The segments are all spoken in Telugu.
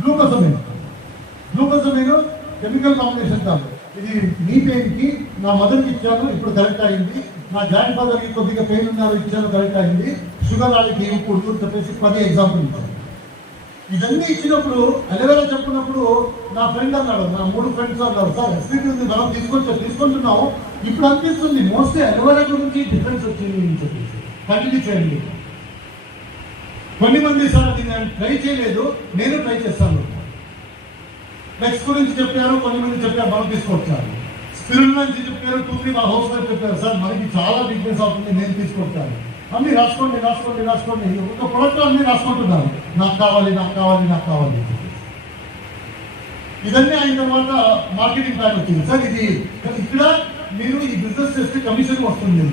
గ్లూకోసమైన్ గ్లూకోసమైన్ కెమికల్ కాంబినేషన్ కాదు. ఇది నీ పెయిన్కి నా మదర్కి ఇచ్చాను ఇప్పుడు కరెక్ట్ అయింది. నా జాయింట్ ఫాదర్కి కొద్దిగా పెయిన్ ఉన్నారు ఇచ్చాను కరెక్ట్ అయింది. షుగర్ వాళ్ళకి ఇవ్వకూడదు అని చెప్పేసి పది ఎగ్జాంపుల్ ఇచ్చాను. ఇవన్నీ ఇచ్చినప్పుడు అలవేలా చెప్పినప్పుడు నా ఫ్రెండ్ అన్నాడు నా మూడు ఫ్రెండ్స్ అన్నారు సార్ ఎస్పీటీ ఉంది మనం తీసుకొచ్చా తీసుకుంటున్నాం ఇప్పుడు అనిపిస్తుంది మోస్ట్లీ అలవేలా గురించి డిఫరెన్స్ వచ్చింది అని చెప్పేసి. కంటిన్యూ చేయండి. కొన్ని మంది సార్ అది నేను ట్రై చేయలేదు నేను ట్రై చేస్తాను. నెక్స్ట్ గురించి చెప్పారు కొన్ని మంది చెప్పారు మనం తీసుకొచ్చారు. స్పిరిల్ నుంచి చెప్పారు టూ త్రీ మా హౌస్ వైఫ్ చెప్పారు సార్ మనకి చాలా బిజినెస్ అవుతుంది నేను తీసుకొచ్చాను. అన్ని రాసుకోండి రాసుకోండి రాసుకోండి. ఒక ప్రొడక్ట్ అన్ని రాసుకుంటున్నారు. నాకు కావాలి నాకు కావాలి నాకు కావాలి. ఇదన్నీ అయిన తర్వాత మార్కెటింగ్ ప్లాన్ వచ్చింది. సార్ ఇది ఇక్కడ మీరు ఈ బిజినెస్ చేస్తే కమిషన్ వస్తుంది.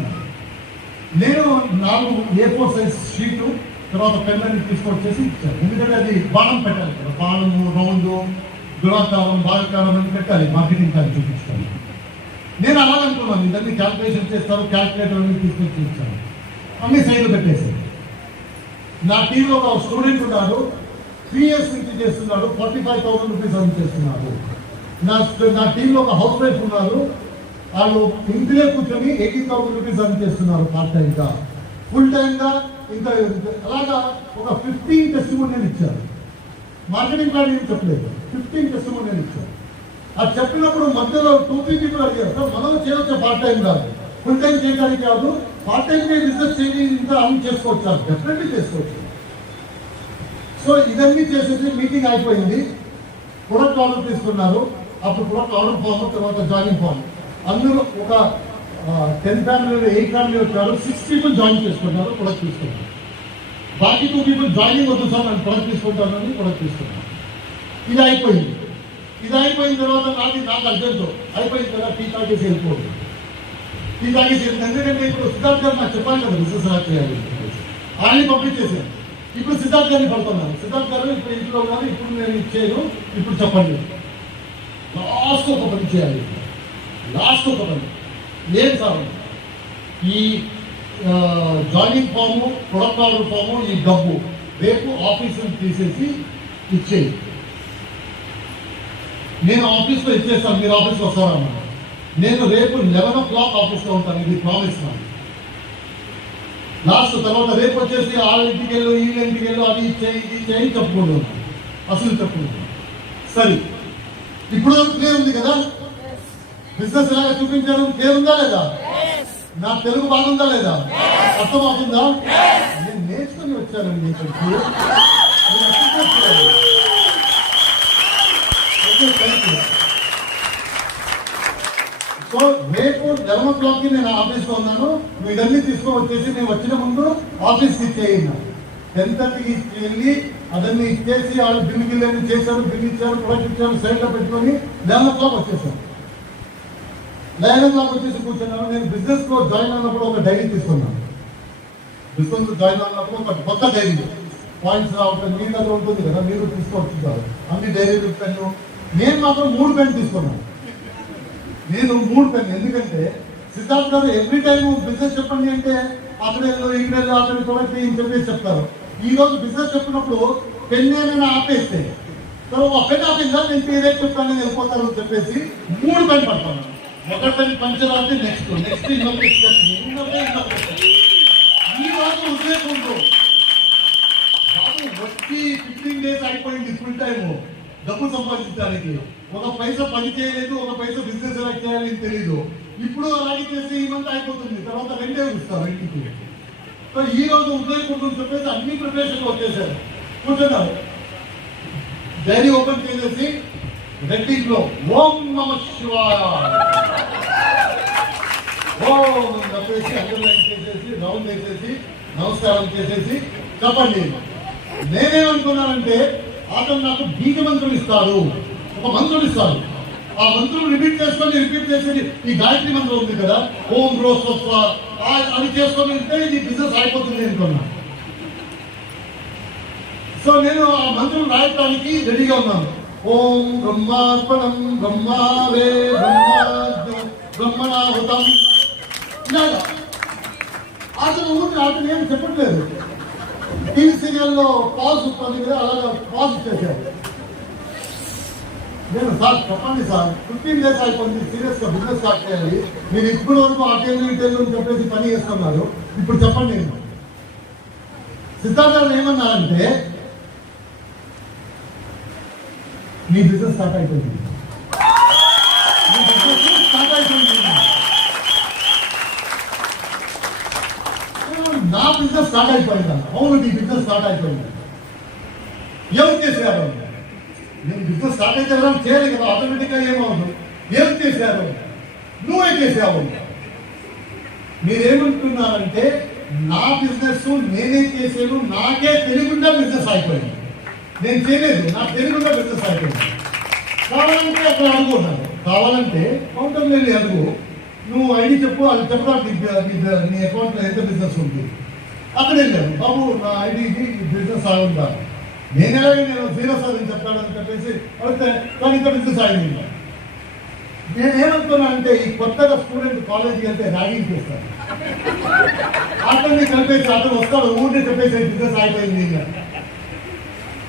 నేను నాలుగు ఏ ఫోర్ సైజ్ షీటు తర్వాత పెళ్ళని తీసుకొచ్చేసి ఇచ్చారు. ఎందుకంటే అది బాణం పెట్టాలి కదా. బాణము రౌండు దురాకారం భాగకారం అని పెట్టాలి. మార్కెటింగ్ కానీ చూపించాలి నేను అలా అనుకున్నాను. ఇదన్నీ క్యాల్కులేషన్ చేస్తారు క్యాల్కులేటర్ అన్ని తీసుకొచ్చి ఇచ్చాను అన్ని సైడ్లు పెట్టేశాను నా టీంలో ఒక స్టూడెంట్ ఉన్నాడు. త్రీ ఇయర్స్ నుంచి చేస్తున్నాడు. ఫార్టీ ఫైవ్ థౌసండ్ రూపీస్ అని చేస్తున్నాడు. నా నా టీంలో ఒక హౌస్ వైఫ్ ఉన్నారు వాళ్ళు ఇంటిలో కూర్చొని ఎయిటీన్ థౌసండ్ రూపీస్ అని చేస్తున్నారు పార్ట్ టైంగా ఫుల్ టైంగా ఇంకా అలాగా ఒక ఫిఫ్టీన్ టెస్ట్ నేను ఇచ్చారు మార్కెటింగ్ ప్లాన్ ఏం చెప్పలేదు. ఫిఫ్టీన్ నేను ఇచ్చారు అది చెప్పినప్పుడు మధ్యలో టూ త్రీ పీపుల్ అడిగారు. "సార్, మనం చేయవచ్చు పార్ట్ టైం కాదు. ఫుల్ టైం చేయడానికి కాదు. పార్ట్ టైం బిజినెస్ చేసి ఇంకా అన్ని చేసుకోవచ్చు? డెఫినెట్లీ చేసుకోవచ్చు. సో ఇదన్నీ చేసేసి మీటింగ్ అయిపోయింది. ప్రొడక్ట్ ఆర్డర్ తీసుకున్నారు. అప్పుడు ప్రొడక్ట్ ఆర్డర్ ఫామ్ తర్వాత జాయినింగ్ ఫామ్ అందులో ఒక టెన్ ఫ్యామిలీ ఎయిట్ ఫ్యామిలీ వచ్చారు సిక్స్ పీపుల్ జాయిన్ చేసుకుంటారు ప్రొడక్ట్ తీసుకుంటారు. బాకీ టూ పీపుల్ జాయినింగ్ వద్దు సార్ నేను ప్రొడక్ట్ తీసుకుంటానని ప్రొడక్ట్ తీసుకున్నాను ఇది అయిపోయింది. ఇది అయిపోయిన తర్వాత నాకు నాకు అర్జెంట్. అయిపోయిన తర్వాత టీ తాగేసి వెళ్ళిపోదు టీ తాగేసి వెళ్ళింది ఎందుకంటే ఇప్పుడు సిద్ధార్థ్ గారు నాకు చెప్పాలి కదా బిజినెస్ ఎలా చేయాలి ఆయన్ని పంపించేసాను ఇప్పుడు సిద్ధార్థ్ గారిని పడుతున్నాను. సిద్ధార్థ్ గారు ఇప్పుడు ఇంట్లో ఉన్నారు ఇప్పుడు నేను ఇచ్చేయను ఇప్పుడు చెప్పండి. లాస్ట్ ఒక పని చేయాలి. లాస్ట్ ఒక పని. ఏం సార్ ఈ జాయినింగ్ ఫాము ప్రొడక్ట్ ఫాము ఈ డబ్బు రేపు ఆఫీసులు తీసేసి ఇచ్చేయి. నేను ఆఫీస్లో ఇచ్చేస్తాను మీరు ఆఫీస్కి వస్తారన్నమాట నేను రేపు లెవెన్ ఓ క్లాక్ ఆఫీస్లో ఉంటాను ఇది ప్రామిస్ నాకు. లాస్ట్ తర్వాత రేపు వచ్చేసి వాళ్ళ ఇంటికి వెళ్ళు వీళ్ళ ఇంటికి వెళ్ళు అది ఇచ్చేయి ఇది చేయి చెప్పుకుంటున్నాను అసలు చెప్పుకుంటున్నాను సరే. ఇప్పుడు క్లియర్ ఉంది కదా? బిజినెస్ ఎలాగ చూపించారు? ఉందా లేదా? నా తెలుగు బాగుందా లేదా? అర్థమవుతుందా? నేను నేర్చుకుని వచ్చానండి ఇక్కడికి. సో రేపు లెవెన్ ఓ క్లాక్కి నేను ఆఫీస్లో ఉన్నాను. నువ్వు ఇదన్నీ తీసుకొని వచ్చేసి నేను వచ్చిన ముందు ఆఫీస్కి ఇచ్చేయండి. టెన్ థర్టీకి వెళ్ళి అదన్నీ ఇచ్చేసి వాళ్ళు బిల్ గిల్ అన్ని చేశారు బిల్ ఇచ్చారు ప్రొడక్ట్ ఇచ్చారు సైడ్లో పెట్టుకొని లెవెన్ ఓ క్లాక్ వచ్చేసాను. లెవెన్ ఓ వచ్చేసి కూర్చున్నాను. నేను బిజినెస్లో జాయిన్ అయినప్పుడు ఒక డైరీ తీసుకున్నాను. బిజినెస్ జాయిన్ అయినప్పుడు ఒక కొత్త డైరీ పాయింట్స్ రావటం మీ దగ్గర ఉంటుంది కదా మీరు తీసుకోవచ్చు అన్ని డైరీలు పెన్ను. నేను మాత్రం మూడు పెన్ తీసుకున్నాను. నేను మూడు పెన్ ఎందుకంటే సిద్ధార్థ్ గారు ఎవ్రీ టైం బిజినెస్ చెప్పండి అంటే అక్కడ వెళ్ళు ఇక్కడ వెళ్ళు అక్కడ ప్రొడక్ట్ ఏం చెప్పేసి చెప్తారు. ఈ రోజు బిజినెస్ చెప్పినప్పుడు పెన్ ఏమైనా ఆపేస్తే తర్వాత ఆ పెన్ ఆపిందా నేను పేరే చెప్తాను వెళ్ళిపోతారు అని చెప్పేసి మూడు పెన్ పడతాను ఒక పెన్ పంచర్ అంటే నెక్స్ట్ నెక్స్ట్ ఇంకొక step, ఈ రోజు ఉద్రేకుంటూ బాబు వచ్చి ఫిఫ్టీన్ డేస్ అయిపోయింది ఫుల్ టైమ్ డబ్బు సంపాదించడానికి. ఒక పైసా పని చేయలేదు ఒక పైసా బిజినెస్ ఎలా చేయాలి అని తెలియదు ఇప్పుడు అలాగే చేస్తే ఈ మంత్ అయిపోతుంది. తర్వాత రెండే వస్తారు ఇంటికి. సో ఈ రోజు ఉదయం చెప్పేసి అన్ని ప్రిపరేషన్ వచ్చేసారు కూర్చున్నారు డైరీ ఓపెన్ చేసేసి రెడ్డింగ్లో ఓం నమ శివాయ. ఓం అని చెప్పేసి అండర్లైన్ చేసేసి రౌండ్ వేసేసి నమస్కారం చేసేసి చెప్పండి. నేనేమనుకున్నానంటే అతను నాకు బీజ మంత్రులు ఇస్తారు. ఒక మంత్రులు ఇస్తారు. ఆ మంత్రులు రిపీట్ చేసుకొని రిపీట్ చేసేది ఈ గాయత్రి మంత్రం ఉంది కదా. ఓం రోజ్ స్వస్వ అది చేసుకొని వెళ్తే ఇది బిజినెస్ అయిపోతుంది అనుకున్నా. సో నేను ఆ మంత్రం రాయటానికి రెడీగా ఉన్నాను. ఓం బ్రహ్మార్పణం బ్రహ్మావే బ్రహ్మణాహుతం. అతను ఊరికి అతను ఏం చెప్పట్లేదు. టీవీ సీరియల్లో పాజ్ ఉత్పత్తి కదా అలాగా పాజ్ చేశారు. నేను సార్ చెప్పండి సార్ ఫిఫ్టీన్ డేస్ అయిపోయింది సీరియస్గా బిజినెస్ స్టార్ట్ చేయాలి. మీరు ఇప్పుడు వరకు ఆ టైంలో ఈ చెప్పేసి పని చేస్తున్నారు. ఇప్పుడు చెప్పండి నేను. సిద్ధార్థ గారు ఏమన్నారంటే మీ బిజినెస్ స్టార్ట్ అయిపోయింది. మీ బిజినెస్ స్టార్ట్ అయిపోయింది. నా బిజినెస్ స్టార్ట్ అయిపోయిందా? అవును నీ బిజినెస్ స్టార్ట్ అయిపోయింది. ఎవరు చేశారు? నేను బిజినెస్ స్టార్ట్ అయితే ఎవరైనా చేయాలి కదా ఆటోమేటిక్గా ఏమవుతుంది ఏం చేశారు? నువ్వే చేసావు మీరేమంటున్నారంటే నా బిజినెస్ నేనే చేశాను నాకే తెలియకుండా బిజినెస్ అయిపోయింది. నేను చేయలేదు. నాకు తెలియకుండా బిజినెస్ అయిపోయింది కావాలంటే అక్కడ అనుకుంటాను కావాలంటే కౌంటర్ వెళ్ళి అడుగు. నువ్వు ఐడి చెప్పు అది చెప్పడానికి నీ అకౌంట్లో ఎంత బిజినెస్ ఉంది? అక్కడ వెళ్ళాను. బాబు నా ఐడికి బిజినెస్ ఆగుందా? నేను ఎలాగే నేను సీరియస్ అని చెప్పాడని చెప్పేసి అడిగితే కానీ ఇంత బిజినెస్ ఆగింది? నేను అంటే ఈ కొత్తగా స్టూడెంట్ కాలేజీకి వెళ్తే ర్యాగింగ్ చేస్తాను అతన్ని కలిపేసి అతను వస్తాడు ఊరిని చెప్పేసి బిజినెస్ అయిపోయింది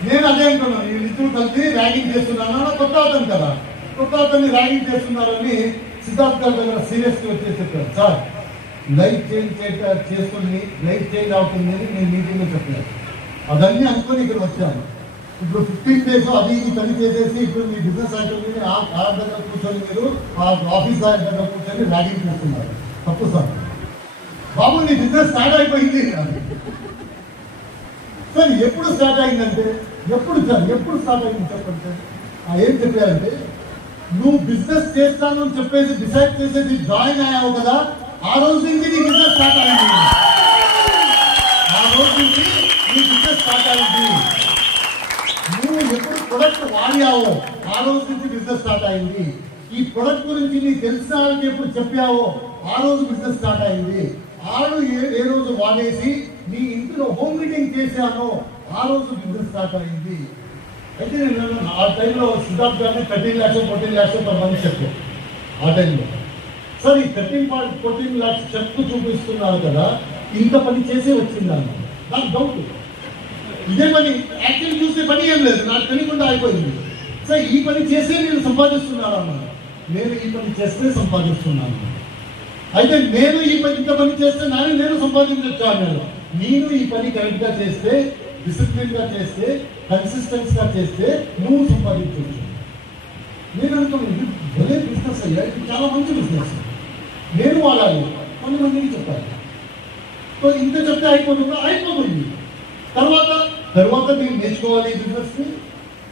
నేను అదే అంటున్నాను వీళ్ళిద్దరూ కలిసి ర్యాగింగ్ చేస్తున్నాను కొత్త అతను కదా. కొత్త అతన్ని ర్యాగింగ్ చేస్తున్నారని సిద్ధార్థ్ గారి దగ్గర సీరియస్ వచ్చి వచ్చేసి చెప్పారు. సార్ లైఫ్ చేంజ్ చేయ- చేస్తుంది లైఫ్ చేంజ్ అవుతుంది అని నేను మీటింగ్లో చెప్పాను. అదన్నీ అనుకుని ఇక్కడ వచ్చాను. ఇప్పుడు ఫిఫ్టీన్ డేస్ అది ఇది పని చేసేసి ఇప్పుడు మీ బిజినెస్ అయిపోయింది ఆ కార్ దగ్గర కూర్చొని మీరు ఆ ఆఫీస్ దగ్గర కూర్చొని ర్యాగింగ్ చేస్తున్నారు. తప్పు సార్. బాబు నీ బిజినెస్ స్టార్ట్ అయిపోయింది. సార్ ఎప్పుడు స్టార్ట్ అయిందంటే? ఎప్పుడు సార్ ఎప్పుడు స్టార్ట్ అయింది చెప్పండి సార్? ఏం చెప్పారంటే నువ్వు బిజినెస్ చేస్తాను అని చెప్పేసి డిసైడ్ చేసేది జాయిన్ అయ్యావు కదా ఆ రోజు నుంచి నీ బిజినెస్ స్టార్ట్ అయింది. ఆ రోజు నుంచి నీ బిజినెస్ స్టార్ట్ అయింది. నువ్వు ఎప్పుడు ప్రొడక్ట్ వాడావో ఆ రోజు నుంచి బిజినెస్ స్టార్ట్ అయింది. ఈ ప్రొడక్ట్ గురించి నీకు తెలిసిన వాళ్ళకి ఎప్పుడు చెప్పావో ఆ రోజు బిజినెస్ స్టార్ట్ అయింది. ఆడు ఏ ఏ రోజు వాడేసి నీ ఇంట్లో హోమ్ మీటింగ్ చేశానో ఆ రోజు బిజినెస్ స్టార్ట్ అయింది. అయితే నేను ఆ టైంలో సిద్ధార్థ్ గారిని thirteen lakhs fourteen lakhs per month చెప్పాను ఆ టైంలో సార్ ఈ థర్టీన్ పాయింట్ ఫోర్టీన్ ల్యాక్స్ చెప్తూ చూపిస్తున్నారు కదా ఇంత పని చేసే వచ్చిందాను నాకు డౌట్ ఇదే పని యాక్చువల్ చూసే పని ఏం లేదు నాకు తెలియకుండా అయిపోయింది. సార్ ఈ పని చేసే నేను సంపాదిస్తున్నాను అన్నారు నేను ఈ పని చేస్తే సంపాదిస్తున్నాను. అయితే నేను ఈ పని ఇంత పని చేస్తే నాని నేను సంపాదించవచ్చు అన్నాను నేను ఈ పని కరెక్ట్గా చేస్తే డిసిప్లిన్గా చేస్తే కన్సిస్టెన్స్గా చేస్తే నువ్వు సంపాదించవచ్చు నేను అనుకున్నాను ఇది భలే బిజినెస్ అయ్యా ఇది చాలా మంచి బిజినెస్ నేను వాడాలి కొంతమందికి చెప్పాలి సో ఇంత చెప్తే అయిపోతుందా? అయిపోతుంది. తర్వాత తర్వాత నేను నేర్చుకోవాలి ఈ బిజినెస్ని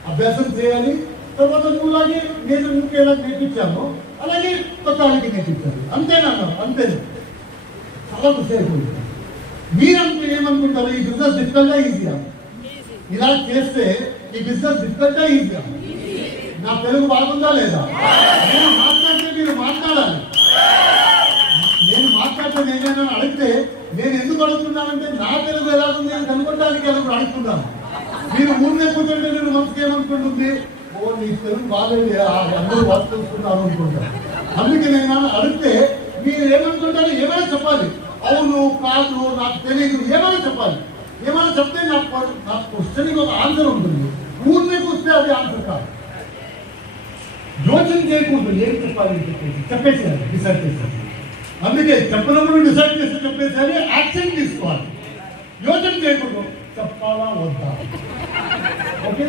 అభ్యాసం చేయాలి. తర్వాత నువ్వులాగే నేను నువ్వు ఎలా నేర్పించాను అలాగే కొత్త వాళ్ళకి నేర్పించాలి అంతేనా అంతే. చాలా సేఫ్ అయిపోయింది మీరంతా ఏమనుకుంటారు? ఈ బిజినెస్ డిఫికల్టా ఈజీయా ఇలా చేస్తే ఈ బిజినెస్ డిఫికల్టా ఈజీయా నా తెలుగు బాగుందా లేదా? నేను మాట్లాడితే మీరు మాట్లాడాలి. నేను మాట్లాడితే ఏమైనా అడిగితే నేను ఎందుకు అడుగుతున్నానంటే నా తెలుగు ఎలా ఉంది అని కనుక్కోవడానికి ఎలాగో అడుగుతున్నాను. మీరు ఊరినే కూర్చుంటే నేను మనసుకి ఏమనుకుంటుంది? ఓ నీ తెలుగు బాగాలేదు అందరూ వర్క్ చూస్తున్నారు అందుకే నేను అడిగితే మీరు ఏమనుకుంటారో ఏమైనా చెప్పాలి. అవును కాదు నాకు తెలియదు ఏమైనా చెప్పాలి. ఏమైనా చెప్తే నాకు నాకు క్వశ్చన్కి ఒక ఆన్సర్ ఉంటుంది. ఊరినే కూర్చుంటే అది ఆన్సర్ కాదు. యోచన చేయకూడదు. ఏం చెప్పాలి చెప్పేసి చెప్పేసేయాలి డిసైడ్ చేసేసి అందుకే చెప్పినప్పుడు డిసైడ్ చేసి చెప్పేసేయాలి యాక్షన్ తీసుకోవాలి. యోచన చేయకూడదు. చెప్పాలా వద్దా? ఓకే?